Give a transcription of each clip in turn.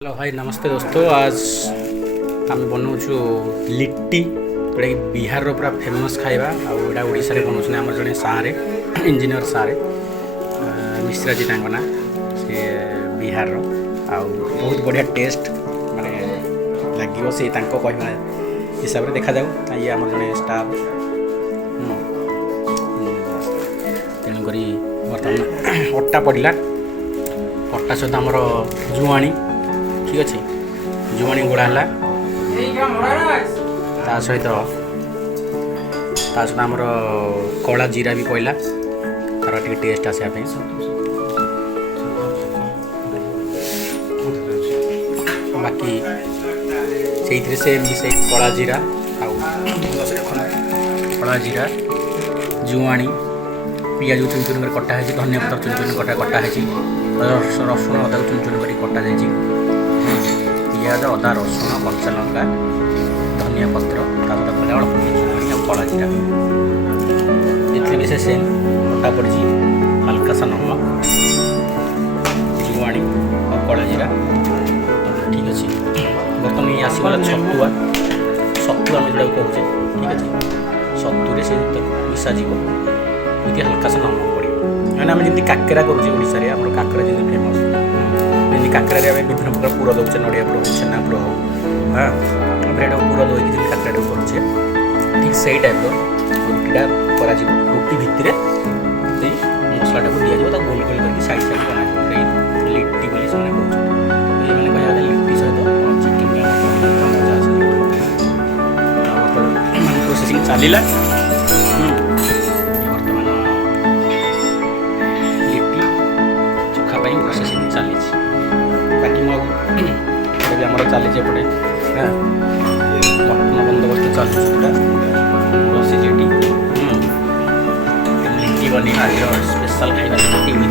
Hello hi नमस्ते दोस्तों। आज आम बनाऊँ लिट्टी जोटा कि बिहार पूरा फेमस खाଇବା आउटा ओडिशा रे बनाउछन हमर जने सारे इंजीनियर सारे मिश्रा जी तांको ना से बिहार रो आउ बहुत बढ़िया टेस्ट माने लागिवो से तांको कहना हिसाब रे देखा जाऊ ये हमर जने स्टाफ तेणु करी बर्तमान अट्टा पड़िला अट्टा सहित हमर जुआणी ठीक अच्छे जुआणी गुड़ा है सहित आमर कला जीरा भी पड़ा तार टे टेस्ट आसापी बाकी से मिसे कला जीरा कला जीरा जुआणी पियाज चुन चुन कर कटा है धनिया पत्र चुन चुन कटा है रसुण अदा चुन चुन कर कटा जाए पियाज अदा रसुण कच्चा लंका धनिया पत्र तापर अल्प कला जीरा ये विशेष कटा पड़ी हल्का सा नमक जुआणी और कला जीरा ठीक अच्छे बर्तमान ये आसगला छतुआ छतु आम जो कहे ठीक अच्छे छतुरे से मिसाजी ये हल्का सा नमक पड़े मैंने आम जमी काकेरा करुचे आम काकेरा जमी फेमस जमी काकेरा विभिन्न प्रकार पुर दौचे नड़िया पुर हो छेना पुर हो हाँ ब्रेड पुर दौक जमी काकेरा करुचे ठीक से टाइप रुटीटा कर रुटी भितर मसलाटा को दिया गोल गोल करके साइड साइड बना लिट्टी बोली से कहते कहया लिट्टी सहित चिकेन प्रोसेसिंग चलला प्रोसेसिंग चली बाकी मुझे आम चली एपटे हाँ मटन बंदोबस्त चलुटा बसी लिट्टी बनी आज स्पेशल खाଇବା लिट्टी हुई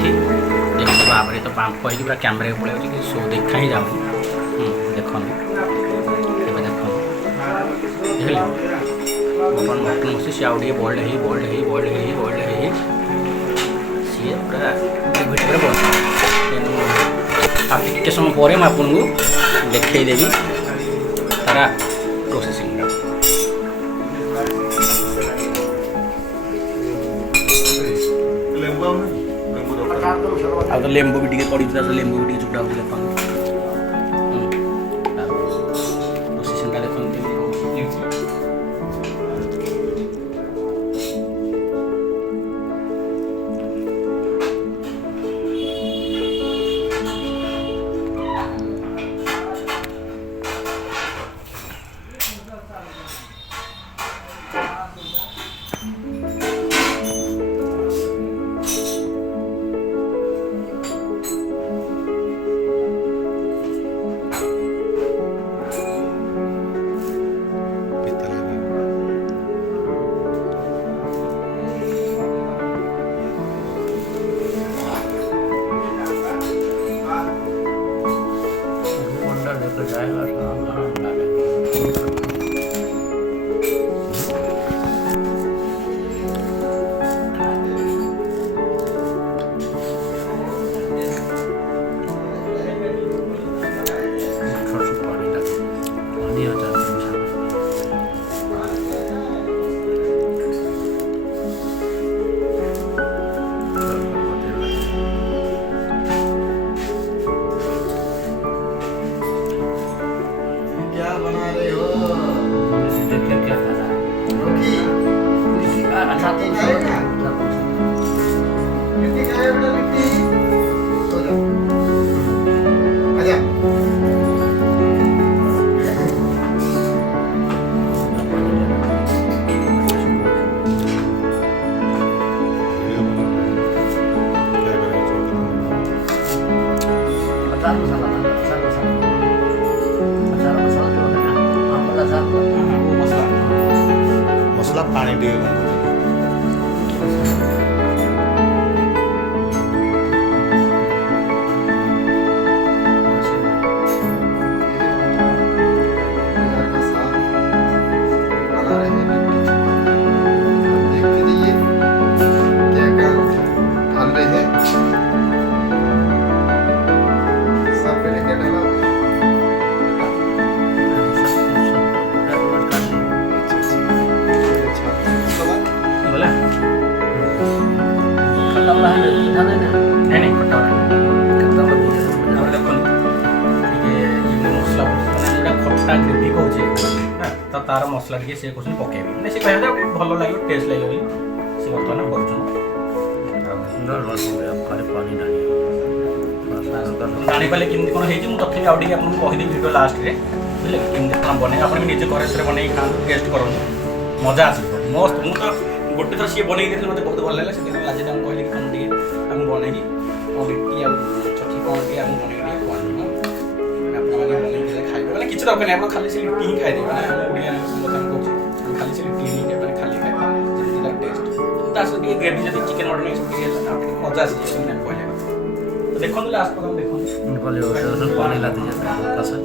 देखो भाव तो बांप हो पूरा कैमेरा पड़े सो देखा ही जाऊँ देख देख मटन बस सी आउ बल्ड है सी पूरा भितर बस आ टे समय पर आपको देखदेवी तारा प्रोसेसिंग आ तो लेंबू भी पड़ी लेंबू भी चुपड़ा देखो प्रोसेसिंग देखते मसला पानी ମିଠା ନାହିଁ ନା ନାଇଁ ନାଇଁ ଖଟା କେତେବେଳେ ବୁଝେ ଆମର ଦେଖନ୍ତୁ ଟିକେ ଇଏ ମସଲା ମାନେ ଯେଉଁଟା ଖଟା ଗ୍ରେଭି କହୁଛେ ତ ତାର ମସଲା ଟିକେ ସେ କହୁଛନ୍ତି ପକେଇବେ ମାନେ ସେ କହିବା ଟିକେ ଭଲ ଲାଗିବ ଟେଷ୍ଟ ଲାଗିବ ବୋଲି ସେ ବର୍ତ୍ତମାନ କରୁଛନ୍ତି। ସୁନ୍ଦର ରସ ଖାଲି ପାଣି ନାହିଁ ଜାଣିପାରିଲେ କେମିତି କ'ଣ ହେଇଛି ମୁଁ ତଥାପି ଆଉ ଟିକେ ଆପଣଙ୍କୁ କହିଦେବି ଭିଡ଼ିଓ ଲାଷ୍ଟରେ ବୁଝିଲେ କେମିତି କ'ଣ ବନେଇ ଆପଣ ବି ନିଜେ ଘରେ ସେରେ ବନେଇକି ଖାଆନ୍ତୁ ଟେଷ୍ଟ କରନ୍ତୁ ମଜା ଆସିବ ମସ୍ତ। ମୁଁ ତ ଗୋଟେ ଥର ସିଏ ବନେଇକି ଦେଇଥିଲି ମୋତେ ବହୁତ ଭଲ ଲାଗିଲା ସେଥିପାଇଁ ଆଜି ତାଙ୍କୁ କହିଲି କି କ'ଣ ଟିକେ ଆମକୁ ବନେଇକି କ'ଣ ଲିଟି ଆଉ ଚଟଣି କ'ଣ ଟିକେ ଆମକୁ ବନେଇକି ଟିକେ ଖୁଆନ୍ତୁ ମାନେ ଆପଣମାନେ ବନେଇକି ଦେଲେ ଖାଇବେ ମାନେ କିଛି ଦରକାର ନାହିଁ ଆପଣ ଖାଲି ସେ ଲିଟି ହିଁ ଖାଇଦେବେ ମାନେ ଆମ ଓଡ଼ିଆ କଥା ମୁଁ କହୁଛି ଖାଲି ସେ ଲିଟି ହିଁ ମାନେ ଖାଲି ଖାଇବେ ଯେମିତି ତାର ଟେଷ୍ଟ ତା ସହିତ ଟିକେ ଗ୍ରେଭି ଯଦି ଚିକେନ୍ ମଟନ୍ ଏସବୁ ଟିକେ ହେଲା ଆଉ ଟିକେ ମଜା ଆସିଯିବ ସେମିତି ଆମେ କହିଲେ तो देखो लास्ट प्रोग्राम देखो बोले उसमें पानी लाते जाता है कसर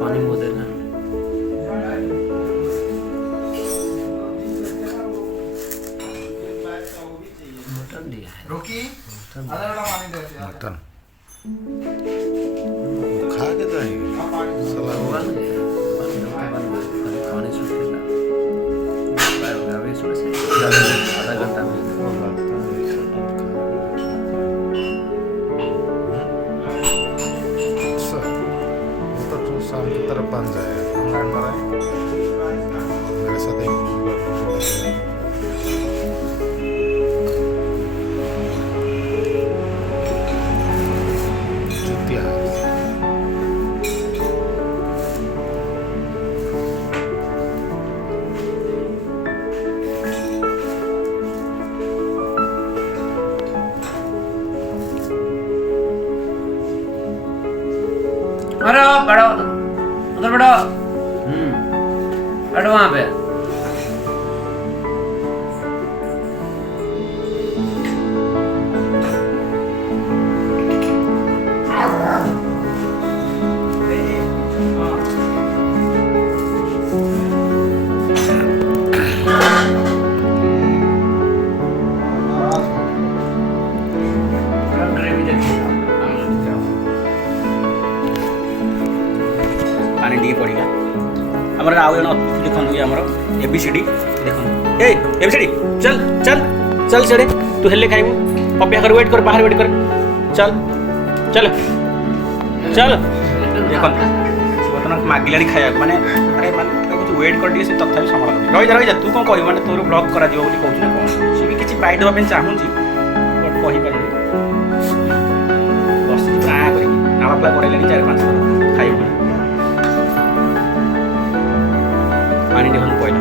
पानी मुँह देना मटन दिया है रोकी आधा घंटा पानी दे मटन खा के जाएंगे बन गया पानी सूख गया अभी इसमें से आधा घंटा में शाम की तरफ बन जाएगा ऑनलाइन बनाए मेरे साथ एक चुतिया अरे बड़ो उधर बड़ो बैठो वहाँ पे पानी टी पड़ा आम आउ जन देखो ये आम एबीसीडी देखो ए एबीसीडी चल चल चल से तू हेल्ले खाइबू अपेक्षा कर वेट कर बाहर वेट कर चल चल चल देख बर्तमान मागिला खाया माने अरे माने वेट कर दिए तथा संभाल रही जा तू कौन कह मैंने तोर ब्लॉग कर कहूँ कौन सी भी किसी बाइट देवाई चाहूँ बट कहीपर बस कर नाला कर 4-5 थर खाइब पानी देखो पहला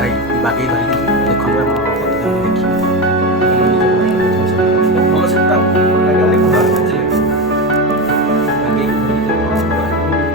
भाई बाकी भाई देखो देखिए